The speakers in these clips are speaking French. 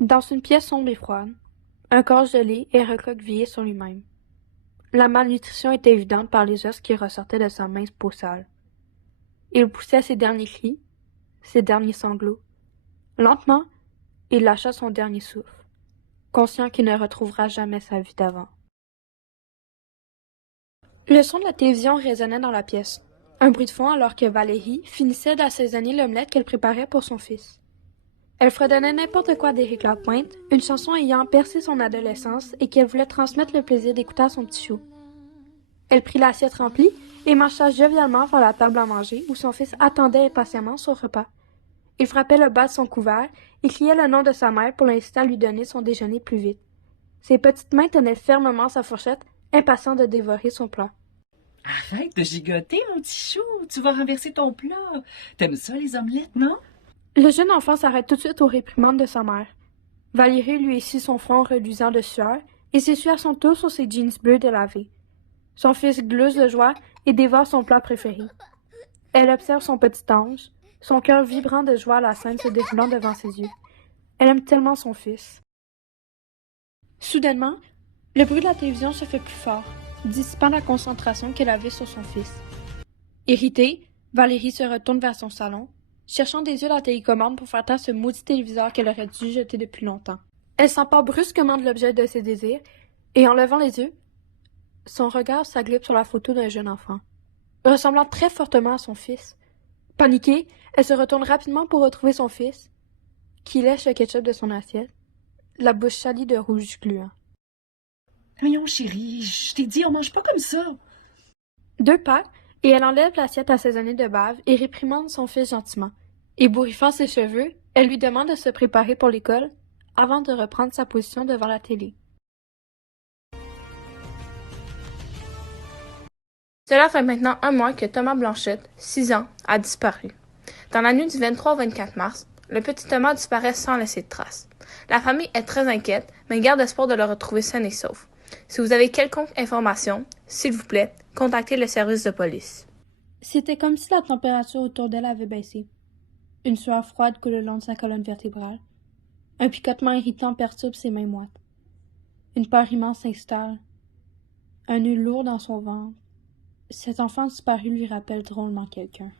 Dans une pièce sombre et froide, un corps gelé est recroquevillé sur lui-même. La malnutrition était évidente par les os qui ressortaient de sa mince peau sale. Il poussait ses derniers cris, ses derniers sanglots. Lentement, il lâcha son dernier souffle, conscient qu'il ne retrouvera jamais sa vie d'avant. Le son de la télévision résonnait dans la pièce, un bruit de fond alors que Valérie finissait d'assaisonner l'omelette qu'elle préparait pour son fils. Elle fredonnait n'importe quoi d'Éric Lapointe, une chanson ayant percé son adolescence et qu'elle voulait transmettre le plaisir d'écouter à son petit chou. Elle prit l'assiette remplie et marcha jovialement vers la table à manger où son fils attendait impatiemment son repas. Il frappait le bas de son couvert et criait le nom de sa mère pour l'inciter à lui donner son déjeuner plus vite. Ses petites mains tenaient fermement sa fourchette, impatient de dévorer son plat. Arrête de gigoter, mon petit chou. Tu vas renverser ton plat. T'aimes ça, les omelettes, non? Le jeune enfant s'arrête tout de suite aux réprimandes de sa mère. Valérie lui essuie son front reluisant de sueur et s'essuie à son tour sur ses jeans bleus délavés. Son fils glousse de joie et dévore son plat préféré. Elle observe son petit ange, son cœur vibrant de joie à la scène se déroulant devant ses yeux. Elle aime tellement son fils. Soudainement, le bruit de la télévision se fait plus fort, dissipant la concentration qu'elle avait sur son fils. Irritée, Valérie se retourne vers son salon, cherchant des yeux la télécommande pour faire taire ce maudit téléviseur qu'elle aurait dû jeter depuis longtemps. Elle s'empare brusquement de l'objet de ses désirs, et en levant les yeux, son regard s'agrippe sur la photo d'un jeune enfant, ressemblant très fortement à son fils. Paniquée, elle se retourne rapidement pour retrouver son fils, qui lèche le ketchup de son assiette, la bouche salie de rouge gluant. Voyons, chérie, je t'ai dit, on mange pas comme ça. Deux pas, et elle enlève l'assiette assaisonnée de bave et réprimande son fils gentiment. Ébouriffant ses cheveux, elle lui demande de se préparer pour l'école avant de reprendre sa position devant la télé. Cela fait maintenant un mois que Thomas Blanchette, 6 ans, a disparu. Dans la nuit du 23 au 24 mars, le petit Thomas disparaît sans laisser de traces. La famille est très inquiète, mais garde espoir de le retrouver sain et sauf. Si vous avez quelconque information, s'il vous plaît, contactez le service de police. C'était comme si la température autour d'elle avait baissé. Une sueur froide coule le long de sa colonne vertébrale. Un picotement irritant perturbe ses mains moites. Une peur immense s'installe. Un nœud lourd dans son ventre. Cet enfant disparu lui rappelle drôlement quelqu'un.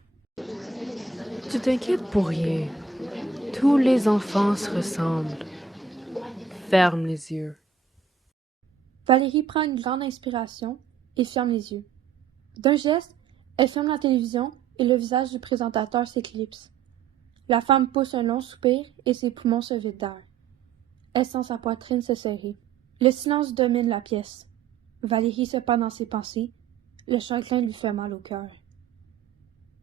Tu t'inquiètes pour rien. Tous les enfants se ressemblent. Ferme les yeux. Valérie prend une grande inspiration et ferme les yeux. D'un geste, elle ferme la télévision et le visage du présentateur s'éclipse. La femme pousse un long soupir et ses poumons se vident d'air. Elle sent sa poitrine se serrer. Le silence domine la pièce. Valérie se perd dans ses pensées. Le chagrin lui fait mal au cœur.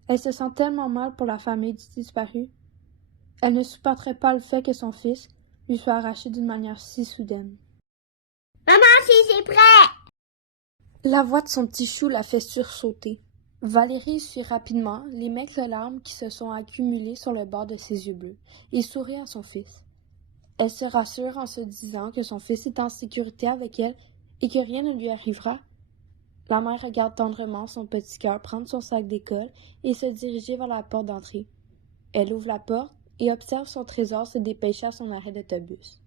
Elle se sent tellement mal pour la famille du disparu. Elle ne supporterait pas le fait que son fils lui soit arraché d'une manière si soudaine. Maman, c'est prêt! La voix de son petit chou la fait sursauter. Valérie essuie rapidement les maigres larmes qui se sont accumulées sur le bord de ses yeux bleus et sourit à son fils. Elle se rassure en se disant que son fils est en sécurité avec elle et que rien ne lui arrivera. La mère regarde tendrement son petit cœur prendre son sac d'école et se diriger vers la porte d'entrée. Elle ouvre la porte et observe son trésor se dépêcher à son arrêt d'autobus.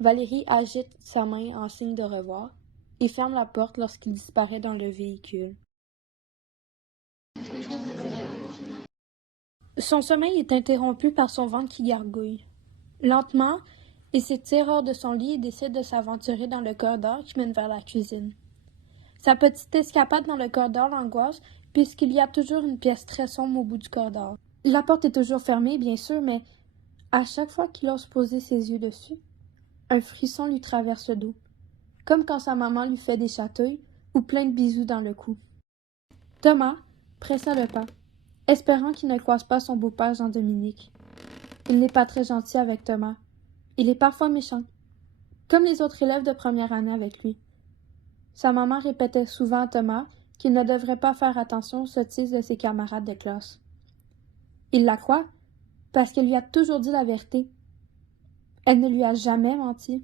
Valérie agite sa main en signe de revoir et ferme la porte lorsqu'il disparaît dans le véhicule. Son sommeil est interrompu par son ventre qui gargouille. Lentement, il s'étire hors de son lit et décide de s'aventurer dans le corridor qui mène vers la cuisine. Sa petite escapade dans le corridor l'angoisse puisqu'il y a toujours une pièce très sombre au bout du corridor. La porte est toujours fermée, bien sûr, mais à chaque fois qu'il ose poser ses yeux dessus, un frisson lui traverse le dos, comme quand sa maman lui fait des chatouilles ou plein de bisous dans le cou. Thomas pressa le pas, espérant qu'il ne croise pas son beau-père Jean-Dominique. Il n'est pas très gentil avec Thomas. Il est parfois méchant, comme les autres élèves de première année avec lui. Sa maman répétait souvent à Thomas qu'il ne devrait pas faire attention aux sottises de ses camarades de classe. Il la croit parce qu'elle lui a toujours dit la vérité. Elle ne lui a jamais menti.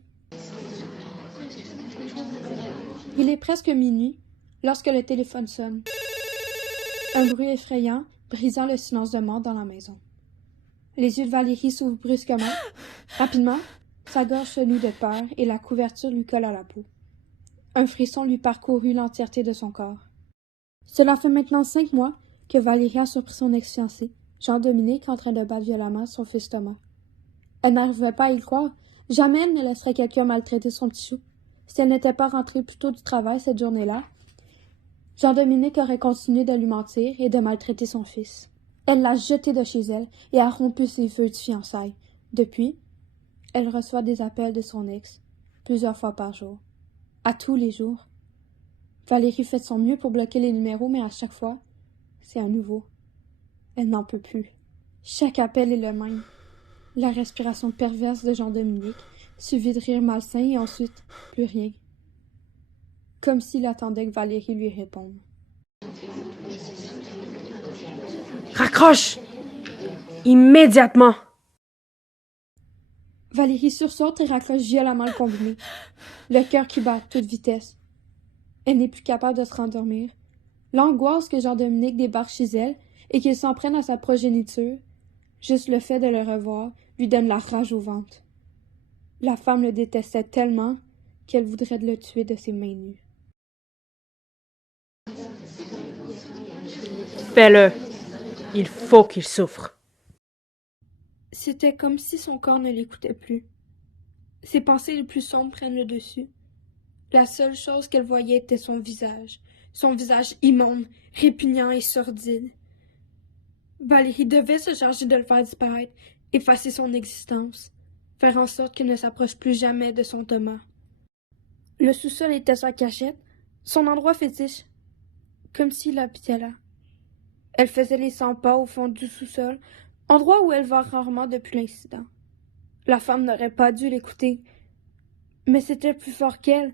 Il est presque minuit lorsque le téléphone sonne. Un bruit effrayant brisant le silence de mort dans la maison. Les yeux de Valérie s'ouvrent brusquement. Rapidement, sa gorge se noue de peur et la couverture lui colle à la peau. Un frisson lui parcourut l'entièreté de son corps. Cela fait maintenant 5 mois que Valérie a surpris son ex-fiancé, Jean-Dominique, en train de battre violemment son fils Thomas. Elle n'arrivait pas à y croire. Jamais elle ne laisserait quelqu'un maltraiter son petit chou. Si elle n'était pas rentrée plus tôt du travail cette journée-là, Jean-Dominique aurait continué de lui mentir et de maltraiter son fils. Elle l'a jeté de chez elle et a rompu ses vœux de fiançailles. Depuis, elle reçoit des appels de son ex, plusieurs fois par jour. À tous les jours. Valérie fait de son mieux pour bloquer les numéros, mais à chaque fois, c'est un nouveau. Elle n'en peut plus. Chaque appel est le même. La respiration perverse de Jean-Dominique, suivi de rires malsains et ensuite plus rien. Comme s'il attendait que Valérie lui réponde. Raccroche! Immédiatement! Valérie sursaute et raccroche violemment le combiné, le cœur qui bat à toute vitesse. Elle n'est plus capable de se rendormir. L'angoisse que Jean-Dominique débarque chez elle et qu'il s'en prenne à sa progéniture, juste le fait de le revoir, lui donne la rage au ventre. La femme le détestait tellement qu'elle voudrait le tuer de ses mains nues. Fais-le. Il faut qu'il souffre. C'était comme si son corps ne l'écoutait plus. Ses pensées les plus sombres prennent le dessus. La seule chose qu'elle voyait était son visage immonde, répugnant et sordide. Valérie devait se charger de le faire disparaître, effacer son existence, faire en sorte qu'il ne s'approche plus jamais de son Thomas. Le sous-sol était sa cachette, son endroit fétiche, comme s'il habitait là. Elle faisait les 100 pas au fond du sous-sol, endroit où elle va rarement depuis l'incident. La femme n'aurait pas dû l'écouter, mais c'était plus fort qu'elle.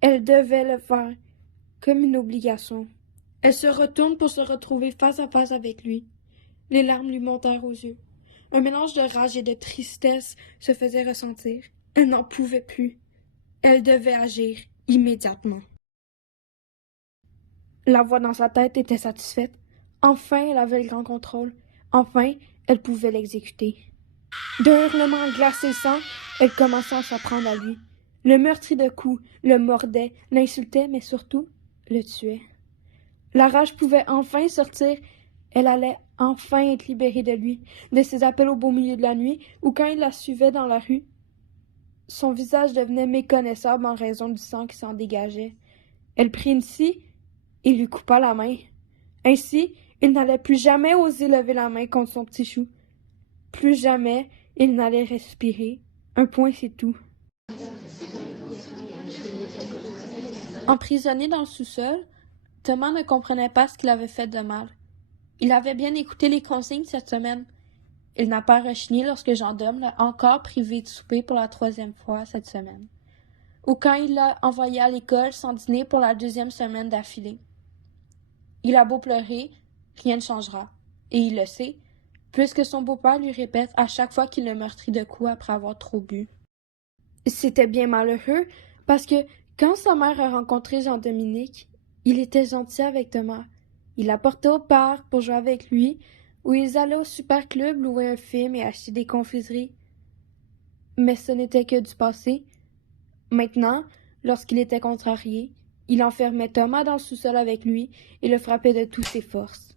Elle devait le faire, comme une obligation. Elle se retourne pour se retrouver face à face avec lui. Les larmes lui montèrent aux yeux. Un mélange de rage et de tristesse se faisait ressentir. Elle n'en pouvait plus. Elle devait agir immédiatement. La voix dans sa tête était satisfaite. Enfin, elle avait le grand contrôle. Enfin, elle pouvait l'exécuter. D'un hurlement glacé le sang, elle commença à s'apprendre à lui. Le meurtrit de coups, le mordait, l'insultait, mais surtout, le tuait. La rage pouvait enfin sortir. Elle allait enfin être libérée de lui, de ses appels au beau milieu de la nuit, ou quand il la suivait dans la rue. Son visage devenait méconnaissable en raison du sang qui s'en dégageait. Elle prit une scie et lui coupa la main. Ainsi, il n'allait plus jamais oser lever la main contre son petit chou. Plus jamais il n'allait respirer. Un point, c'est tout. Emprisonné dans le sous-sol, Thomas ne comprenait pas ce qu'il avait fait de mal. Il avait bien écouté les consignes cette semaine. Il n'a pas rechigné lorsque Jean-Dom l'a encore privé de souper pour la 3e fois cette semaine. Ou quand il l'a envoyé à l'école sans dîner pour la 2e semaine d'affilée. Il a beau pleurer, rien ne changera. Et il le sait, puisque son beau-père lui répète à chaque fois qu'il le meurtrit de coups après avoir trop bu. C'était bien malheureux, parce que quand sa mère a rencontré Jean-Dominique, il était gentil avec Thomas. Il l'apportait au parc pour jouer avec lui, ou ils allaient au super club louer un film et acheter des confiseries. Mais ce n'était que du passé. Maintenant, lorsqu'il était contrarié, il enfermait Thomas dans le sous-sol avec lui et le frappait de toutes ses forces.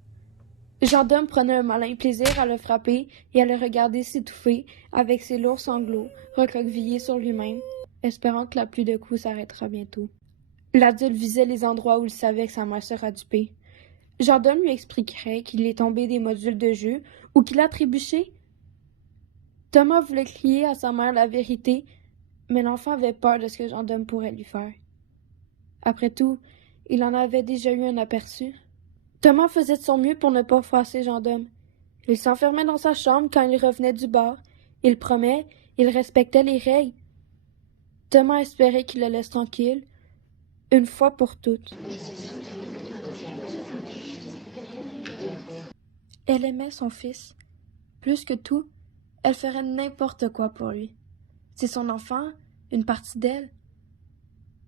Jean-Dom prenait un malin plaisir à le frapper et à le regarder s'étouffer avec ses lourds sanglots recroquevillés sur lui-même, espérant que la pluie de coups s'arrêtera bientôt. L'adulte visait les endroits où il savait que sa mère serait dupée. Jean-Dom lui expliquerait qu'il est tombé des modules de jeu ou qu'il a trébuché. Thomas voulait crier à sa mère la vérité, mais l'enfant avait peur de ce que Jean-Dom pourrait lui faire. Après tout, il en avait déjà eu un aperçu. Thomas faisait de son mieux pour ne pas froisser Jean-Dom. Il s'enfermait dans sa chambre quand il revenait du bar. Il promet, il respectait les règles. Thomas espérait qu'il le laisse tranquille, une fois pour toutes. Elle aimait son fils. Plus que tout, elle ferait n'importe quoi pour lui. C'est son enfant, une partie d'elle.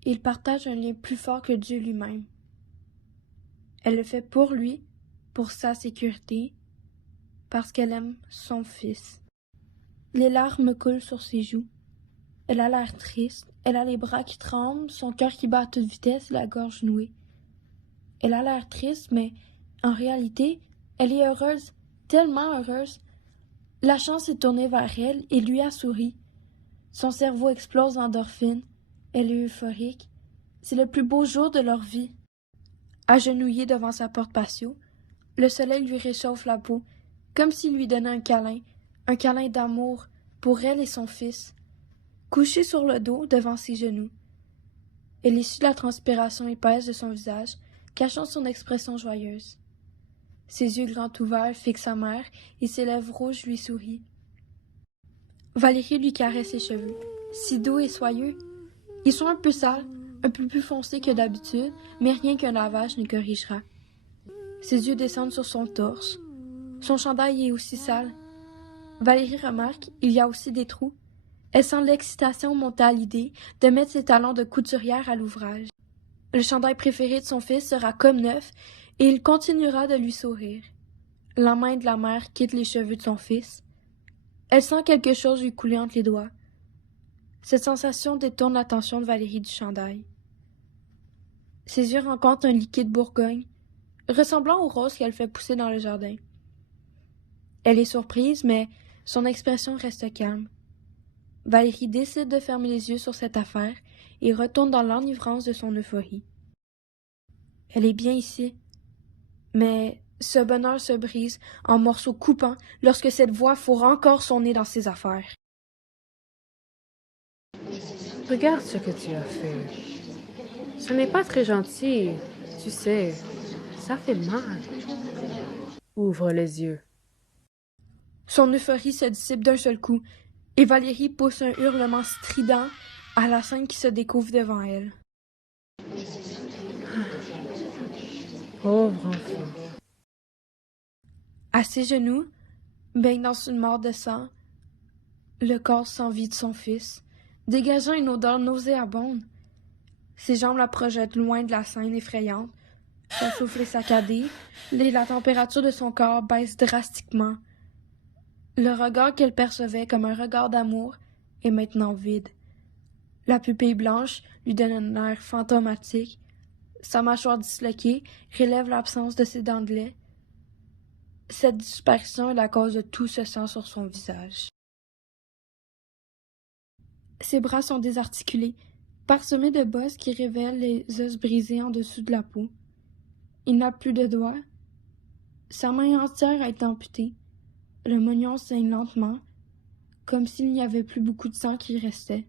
Ils partagent un lien plus fort que Dieu lui-même. Elle le fait pour lui, pour sa sécurité, parce qu'elle aime son fils. Les larmes coulent sur ses joues. Elle a l'air triste, elle a les bras qui tremblent, son cœur qui bat à toute vitesse et la gorge nouée. Elle a l'air triste, mais en réalité, elle est heureuse, tellement heureuse. La chance est tournée vers elle et lui a souri. Son cerveau explose d'endorphines. Elle est euphorique. C'est le plus beau jour de leur vie. Agenouillée devant sa porte patio, le soleil lui réchauffe la peau, comme s'il lui donnait un câlin d'amour pour elle et son fils. Couchée sur le dos devant ses genoux, elle essuie la transpiration épaisse de son visage, cachant son expression joyeuse. Ses yeux grands ouverts fixent sa mère et ses lèvres rouges lui sourient. Valérie lui caresse ses cheveux, si doux et soyeux. Ils sont un peu sales, un peu plus foncés que d'habitude, mais rien qu'un lavage ne corrigera. Ses yeux descendent sur son torse. Son chandail est aussi sale. Valérie remarque, il y a aussi des trous. Elle sent l'excitation monter à l'idée de mettre ses talents de couturière à l'ouvrage. Le chandail préféré de son fils sera comme neuf et il continuera de lui sourire. La main de la mère quitte les cheveux de son fils. Elle sent quelque chose lui couler entre les doigts. Cette sensation détourne l'attention de Valérie du chandail. Ses yeux rencontrent un liquide Bourgogne, ressemblant au rose qu'elle fait pousser dans le jardin. Elle est surprise, mais son expression reste calme. Valérie décide de fermer les yeux sur cette affaire et retourne dans l'enivrance de son euphorie. Elle est bien ici, mais ce bonheur se brise en morceaux coupants lorsque cette voix fourre encore son nez dans ses affaires. Regarde ce que tu as fait. Ce n'est pas très gentil, tu sais. Ça fait mal. Ouvre les yeux. Son euphorie se dissipe d'un seul coup, et Valérie pousse un hurlement strident à la scène qui se découvre devant elle. Pauvre enfant. À ses genoux, baigne dans une mare de sang, le corps sans vie de son fils, dégageant une odeur nauséabonde. Ses jambes la projettent loin de la scène effrayante. Son souffle est saccadé, et la température de son corps baisse drastiquement. Le regard qu'elle percevait comme un regard d'amour est maintenant vide. La pupille blanche lui donne un air fantomatique. Sa mâchoire disloquée relève l'absence de ses dents de lait. Cette disparition est la cause de tout ce sang sur son visage. Ses bras sont désarticulés, parsemés de bosses qui révèlent les os brisés en dessous de la peau. Il n'a plus de doigts. Sa main entière a été amputée. Le moignon saigne lentement, comme s'il n'y avait plus beaucoup de sang qui restait.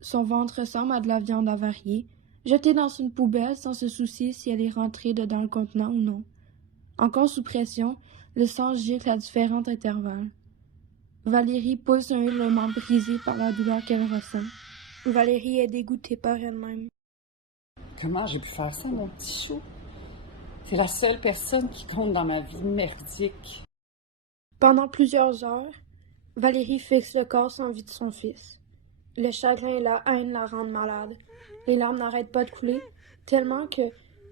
Son ventre ressemble à de la viande avariée, jetée dans une poubelle sans se soucier si elle est rentrée dedans le contenant ou non. Encore sous pression, le sang gicle à différents intervalles. Valérie pousse un hurlement brisé par la douleur qu'elle ressent. Valérie est dégoûtée par elle-même. Comment j'ai pu faire ça, mon petit chou? C'est la seule personne qui compte dans ma vie merdique. Pendant plusieurs heures, Valérie fixe le corps sans vie de son fils. Le chagrin et la haine la rendent malade. Les larmes n'arrêtent pas de couler, tellement que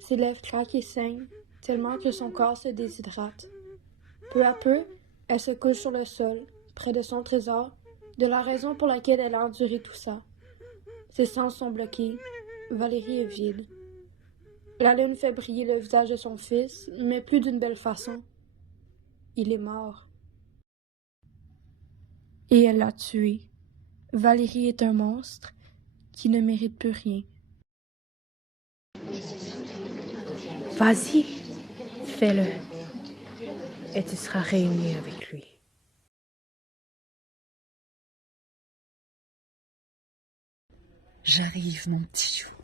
ses lèvres craquent et saignent, tellement que son corps se déshydrate. Peu à peu, elle se couche sur le sol, près de son trésor, de la raison pour laquelle elle a enduré tout ça. Ses sens sont bloqués. Valérie est vide. La lune fait briller le visage de son fils, mais plus d'une belle façon. Il est mort. Et elle l'a tué. Valérie est un monstre qui ne mérite plus rien. Vas-y, fais-le. Et tu seras réunie avec lui. J'arrive, mon petit chou.